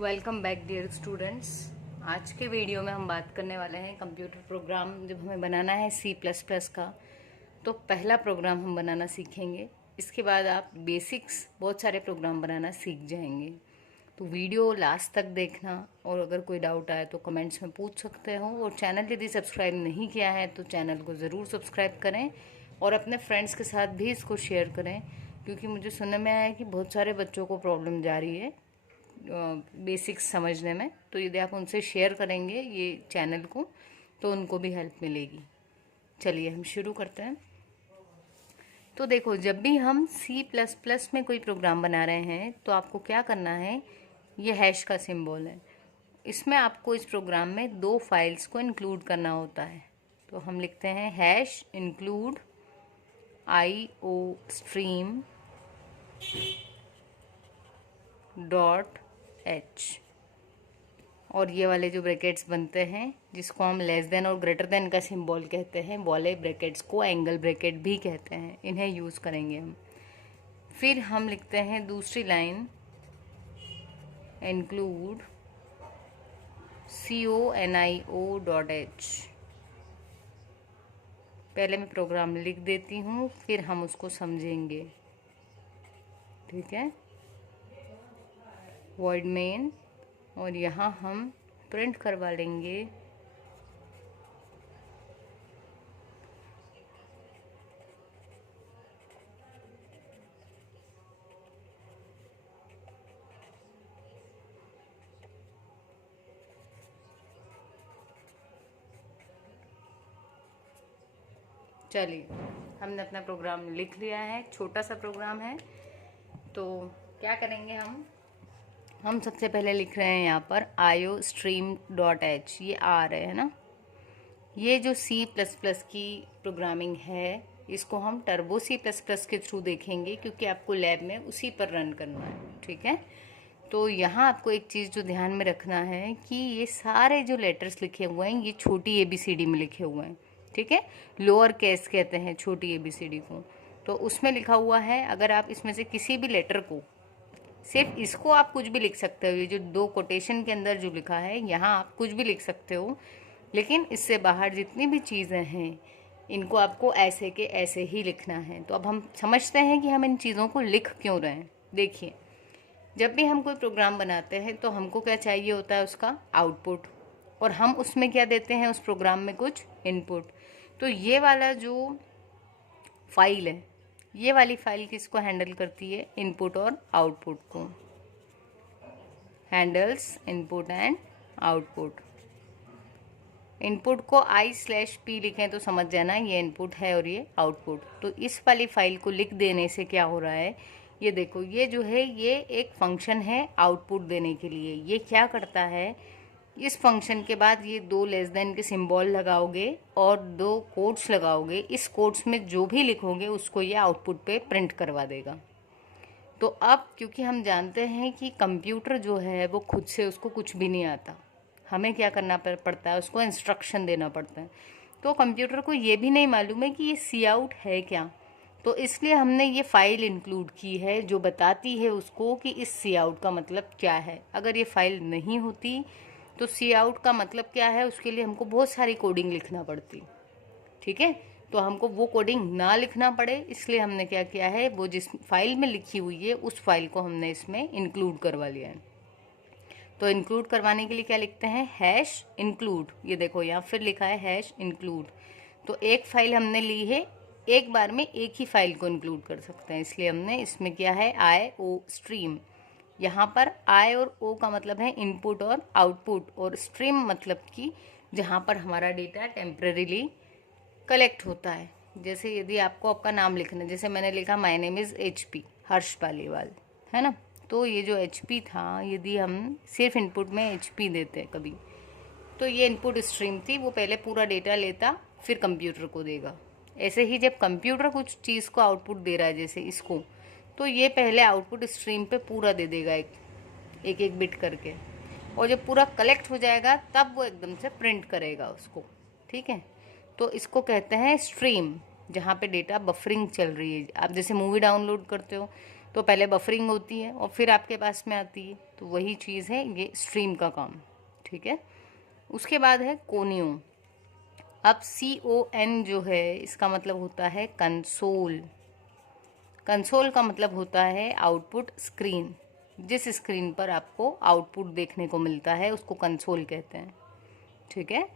Welcome back dear students. आज के video में हम बात करने वाले हैं कंप्यूटर प्रोग्राम जब हमें बनाना है C++ का। तो पहला प्रोग्राम हम बनाना सीखेंगे, इसके बाद आप बेसिक्स बहुत सारे प्रोग्राम बनाना सीख जाएंगे। तो वीडियो लास्ट तक देखना और अगर कोई डाउट आए तो कमेंट्स में पूछ सकते हो। और चैनल यदि सब्सक्राइब नहीं किया है तो चैनल को ज़रूर सब्सक्राइब करें और अपने फ्रेंड्स के साथ भी इसको शेयर करें, क्योंकि मुझे सुनने में आया है कि बहुत सारे बच्चों को प्रॉब्लम जा रही है बेसिक्स समझने में। तो यदि आप उनसे शेयर करेंगे ये चैनल को तो उनको भी हेल्प मिलेगी। चलिए हम शुरू करते हैं। तो देखो, जब भी हम C++ में कोई प्रोग्राम बना रहे हैं तो आपको क्या करना है, ये हैश का सिंबल है। इसमें आपको इस प्रोग्राम में दो फाइल्स को इंक्लूड करना होता है। तो हम लिखते हैं hash include iostream dot H, और ये वाले जो ब्रैकेट्स बनते हैं जिसको हम लेस देन और ग्रेटर देन का सिंबल कहते हैं, वाले ब्रैकेट्स को एंगल ब्रैकेट भी कहते हैं, इन्हें यूज़ करेंगे हम। फिर हम लिखते हैं दूसरी line include conio dot H. पहले मैं प्रोग्राम लिख देती हूँ फिर हम उसको समझेंगे, ठीक है। वॉइड मेन, और यहाँ हम प्रिंट करवा लेंगे चलिए हमने अपना प्रोग्राम लिख लिया है, छोटा सा प्रोग्राम है। तो क्या करेंगे हम सबसे पहले लिख रहे हैं यहाँ पर iostream.h, ये आ रहे हैं ना। ये जो C++ की प्रोग्रामिंग है इसको हम टर्बो C++ के थ्रू देखेंगे, क्योंकि आपको लैब में उसी पर रन करना है, ठीक है। तो यहाँ आपको एक चीज़ जो ध्यान में रखना है कि ये सारे जो लेटर्स लिखे हुए हैं ये छोटी ABCD में लिखे हुए हैं, ठीक है। लोअर केस कहते हैं छोटी ABCD को। तो उसमें लिखा हुआ है, अगर आप इसमें से किसी भी लेटर को, सिर्फ इसको आप कुछ भी लिख सकते हो, ये जो दो कोटेशन के अंदर जो लिखा है यहाँ आप कुछ भी लिख सकते हो, लेकिन इससे बाहर जितनी भी चीज़ें हैं इनको आपको ऐसे के ऐसे ही लिखना है। तो अब हम समझते हैं कि हम इन चीज़ों को लिख क्यों रहे हैं। देखिए, जब भी हम कोई प्रोग्राम बनाते हैं तो हमको क्या चाहिए होता है, उसका आउटपुट, और हम उसमें क्या देते हैं, उस प्रोग्राम में कुछ इनपुट। तो ये वाला जो फाइल है, ये वाली फाइल किसको हैंडल करती है, इनपुट और आउटपुट को, handles input and output. Input को i/p लिखें तो समझ जाना ये इनपुट है और ये आउटपुट। तो इस वाली फाइल को लिख देने से क्या हो रहा है, ये देखो, ये जो है ये एक फंक्शन है आउटपुट देने के लिए। ये क्या करता है, इस फंक्शन के बाद ये दो लेस देन के सिंबल लगाओगे और दो कोट्स लगाओगे, इस कोट्स में जो भी लिखोगे उसको ये आउटपुट पे प्रिंट करवा देगा। तो अब क्योंकि हम जानते हैं कि कंप्यूटर जो है वो खुद से उसको कुछ भी नहीं आता, हमें क्या करना पड़ता है, उसको इंस्ट्रक्शन देना पड़ता है। तो कंप्यूटर को ये भी नहीं मालूम है कि ये सी आउट है क्या, तो इसलिए हमने ये फाइल इंक्लूड की है जो बताती है उसको कि इस सी आउट का मतलब क्या है। अगर ये फाइल नहीं होती तो सी आउट का मतलब क्या है, उसके लिए हमको बहुत सारी कोडिंग लिखना पड़ती, ठीक है। तो हमको वो कोडिंग ना लिखना पड़े इसलिए हमने क्या किया है, वो जिस फाइल में लिखी हुई है उस फाइल को हमने इसमें इंक्लूड करवा लिया है। तो इंक्लूड करवाने के लिए क्या लिखते हैं, हैश इंक्लूड। ये देखो यहाँ फिर लिखा है हैश इंक्लूड। तो एक फाइल हमने ली है, एक बार में एक ही फाइल को इंक्लूड कर सकते हैं, इसलिए हमने इसमें किया है iostream। यहाँ पर I और O का मतलब है इनपुट और आउटपुट, और स्ट्रीम मतलब कि जहाँ पर हमारा डेटा टेम्परेरीली कलेक्ट होता है। जैसे यदि आपको आपका नाम लिखना है, जैसे मैंने लिखा माय नेम इज़ HP, हर्ष पालीवाल, है ना। तो ये जो HP था, यदि हम सिर्फ इनपुट में HP देते हैं कभी, तो ये इनपुट स्ट्रीम थी, वो पहले पूरा डेटा लेता फिर कंप्यूटर को देगा। ऐसे ही जब कंप्यूटर कुछ चीज़ को आउटपुट दे रहा है जैसे इसको, तो ये पहले आउटपुट स्ट्रीम पे पूरा दे देगा एक एक बिट करके, और जब पूरा कलेक्ट हो जाएगा तब वो एकदम से प्रिंट करेगा उसको, ठीक है। तो इसको कहते हैं स्ट्रीम, जहाँ पे डेटा बफरिंग चल रही है। आप जैसे मूवी डाउनलोड करते हो तो पहले बफरिंग होती है और फिर आपके पास में आती है, तो वही चीज़ है ये स्ट्रीम का काम, ठीक है। उसके बाद है कोनियो। अब CON जो है इसका मतलब होता है कंसोल। कंसोल का मतलब होता है आउटपुट स्क्रीन। जिस स्क्रीन पर आपको आउटपुट देखने को मिलता है उसको कंसोल कहते हैं, ठीक है।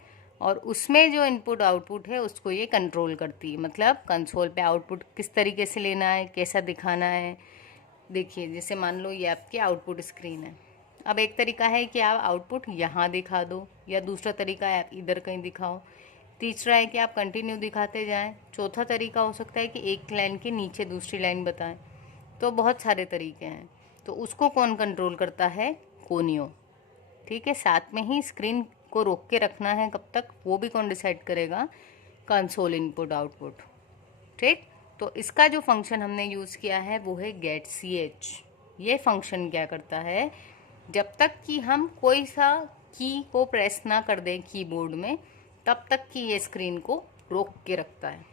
और उसमें जो इनपुट आउटपुट है उसको ये कंट्रोल करती है, मतलब कंसोल पे आउटपुट किस तरीके से लेना है, कैसा दिखाना है। देखिए जैसे मान लो ये आपकी आउटपुट स्क्रीन है। अब एक तरीका है कि आप आउटपुट यहाँ दिखा दो, या दूसरा तरीका है आप इधर कहीं दिखाओ। तीसरा है कि आप कंटिन्यू दिखाते जाएं। चौथा तरीका हो सकता है कि एक लाइन के नीचे दूसरी लाइन बताएं। तो बहुत सारे तरीके हैं। तो उसको कौन कंट्रोल करता है? कोनियो, ठीक है। साथ में ही स्क्रीन को रोक के रखना है कब तक, वो भी कौन डिसाइड करेगा? कंसोल इनपुट आउटपुट, ठीक। तो इसका जो फंक्शन हमने यूज़ किया है वो है गेट CH। ये फंक्शन क्या करता है, जब तक कि हम कोई सा की को प्रेस ना कर दें कीबोर्ड में, तब तक कि ये स्क्रीन को रोक के रखता है।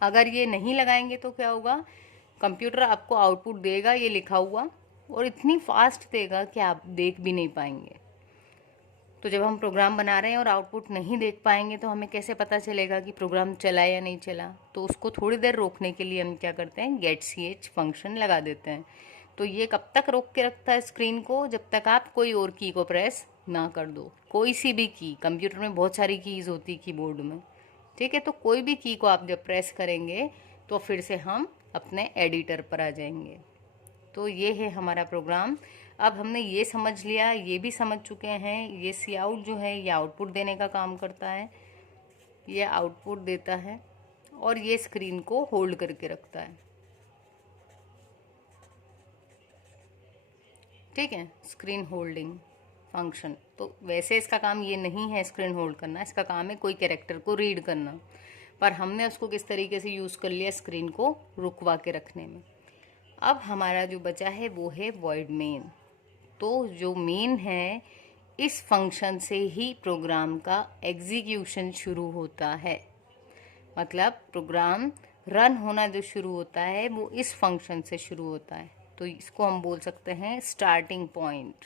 अगर ये नहीं लगाएंगे तो क्या होगा, कंप्यूटर आपको आउटपुट देगा ये लिखा हुआ, और इतनी फास्ट देगा कि आप देख भी नहीं पाएंगे। तो जब हम प्रोग्राम बना रहे हैं और आउटपुट नहीं देख पाएंगे तो हमें कैसे पता चलेगा कि प्रोग्राम चला या नहीं चला? तो उसको थोड़ी देर रोकने के लिए हम क्या करते हैं, गेट CH फंक्शन लगा देते हैं। तो ये कब तक रोक के रखता है स्क्रीन को, जब तक आप कोई और की को प्रेस ना कर दो। कोई सी भी की, कंप्यूटर में बहुत सारी कीज़ होती कीबोर्ड में, ठीक है। तो कोई भी की को आप जब प्रेस करेंगे तो फिर से हम अपने एडिटर पर आ जाएंगे। तो ये है हमारा प्रोग्राम। अब हमने ये समझ लिया, ये भी समझ चुके हैं, ये सी आउट जो है ये आउटपुट देने का काम करता है, ये आउटपुट देता है और ये स्क्रीन को होल्ड करके रखता है, ठीक है। Screen holding function. तो वैसे इसका काम ये नहीं है स्क्रीन होल्ड करना, इसका काम है कोई कैरेक्टर को रीड करना, पर हमने उसको किस तरीके से यूज़ कर लिया, स्क्रीन को रुकवा के रखने में। अब हमारा जो बचा है वो है वॉइड मेन। तो जो मेन है, इस फंक्शन से ही प्रोग्राम का एग्जीक्यूशन शुरू होता है। मतलब प्रोग्राम रन होना जो शुरू होता है वो इस फंक्शन से शुरू होता है। तो इसको हम बोल सकते हैं starting point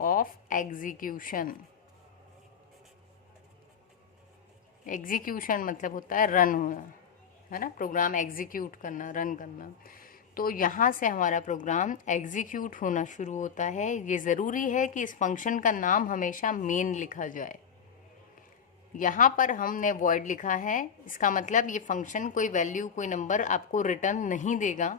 of execution. Execution मतलब होता है रन होना, है ना, प्रोग्राम एग्जीक्यूट करना, रन करना। तो यहाँ से हमारा प्रोग्राम एग्जीक्यूट होना शुरू होता है। ये ज़रूरी है कि इस फंक्शन का नाम हमेशा मेन लिखा जाए। यहाँ पर हमने वॉइड लिखा है, इसका मतलब ये फंक्शन कोई वैल्यू, कोई नंबर आपको रिटर्न नहीं देगा।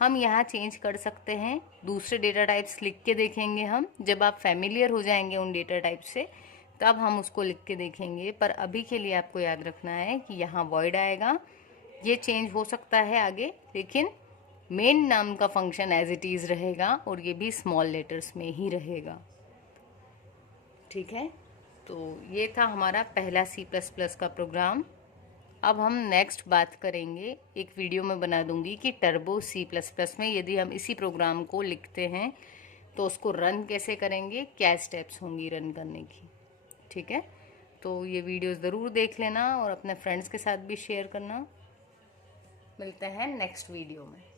हम यहाँ चेंज कर सकते हैं, दूसरे डेटा टाइप्स लिख के देखेंगे हम। जब आप फैमिलियर हो जाएंगे उन डेटा टाइप से तब हम उसको लिख के देखेंगे। पर अभी के लिए आपको याद रखना है कि यहाँ वॉइड आएगा, ये चेंज हो सकता है आगे, लेकिन मेन नाम का फंक्शन एज इट इज़ रहेगा और ये भी स्मॉल लेटर्स में ही रहेगा, ठीक है। तो ये था हमारा पहला C++ का प्रोग्राम। अब हम नेक्स्ट बात करेंगे, एक वीडियो में बना दूंगी कि टर्बो C++ में यदि हम इसी प्रोग्राम को लिखते हैं तो उसको रन कैसे करेंगे, क्या स्टेप्स होंगी रन करने की, ठीक है। तो ये वीडियो ज़रूर देख लेना और अपने फ्रेंड्स के साथ भी शेयर करना। मिलते हैं नेक्स्ट वीडियो में।